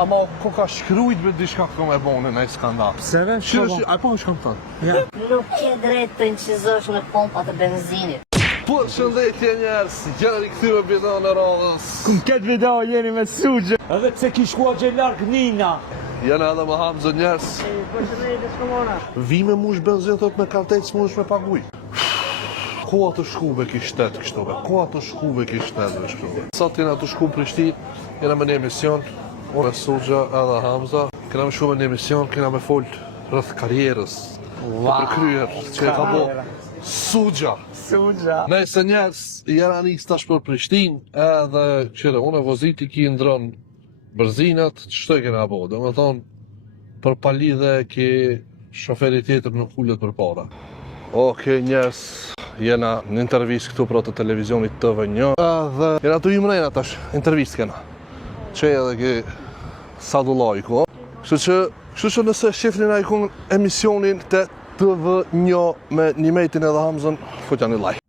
Ama ko ka shkrujt me diçka këto me bone në skandal. Pse ve? Ai po është kam thënë. Ja. Nuk ke drejt të incizosh në pompa të benzinit. Përshëndetje njerëz, jeni rikthyer video në radhës. Kum këtë video jeni me sugje. Edhe pse ki shkua gje larg Nina. Jena edhe më Hamzë njerëz. Përshëndetje shkomona. Vi me mush benzin thot me kaltet s'mush me paguj. Koha të shkuve ki shtet kështu be. Koha të shkuve ki shtet kështu be. Sot jena të shku Prishtinë, jena me një emision. Unë Sugja edhe Hamza. Kena me shumë në emision, kena me fol rreth karrierës. Për kryer që e ka bo Sugja. Sugja. Nëse njerëz jena nis tash për Prishtinë, edhe qëre unë voziti ki ndron bërzinat, ç'to e kena bo? Domethënë për palidhe ki shoferi tjetër nuk ulet për para. Okej njerëz, jena në intervistë këtu për të televizionit TV1. Edhe jena të imrejna tash, intervistë kena. Që edhe ki Sadullaj ko. Kështu që nëse shifni na ikun emisionin të TV1 me Nimetin edhe Hamzën, futja një like.